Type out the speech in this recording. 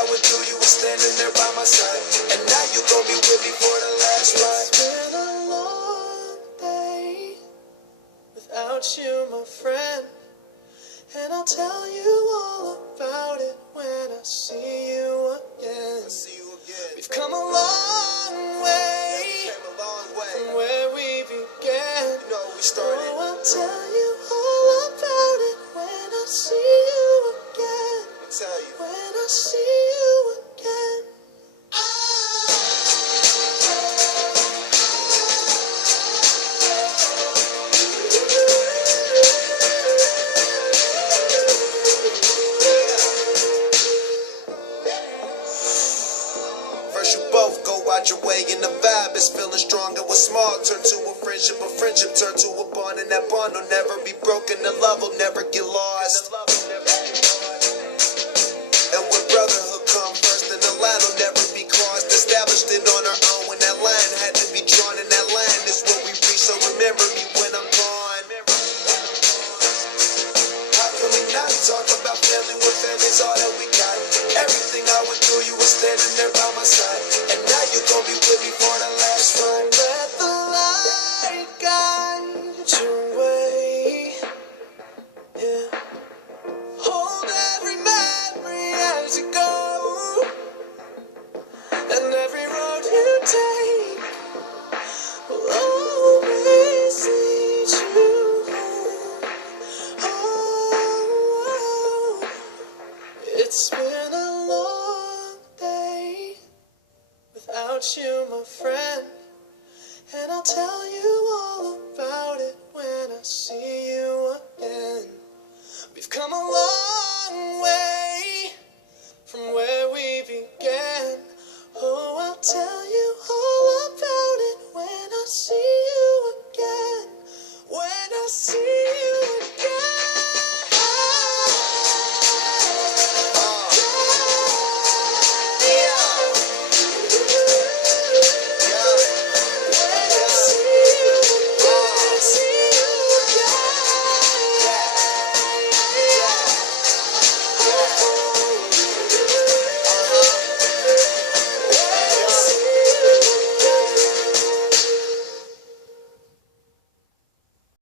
I went through, you were standing there by my side, and now you gon' be with me for the last ride. It's been a long day without you, my friend, and I'll tell you all about it when I see you again. We've come a long way, from where we began. You know we started. Oh, I'll tell you all about it when I see you again. When I see you again. First you both go out your way, and the vibe is feeling strong. And what's small turn to a friendship turn to a bond, and that bond will never be broken. The love will never get lost. And when brotherhood come first, then the line will never be crossed. Established it on our own when that line had to be drawn, and that line is what we reach. So remember me when I'm gone. How can we not talk about family when family's all that we got? Everything I went through, you were standing there by my side, and now you gon' be with me for the last ride. Let the light guide your way. Yeah. Hold every memory as you go, and every road you take will always lead you home. Oh, it's been a long day without you,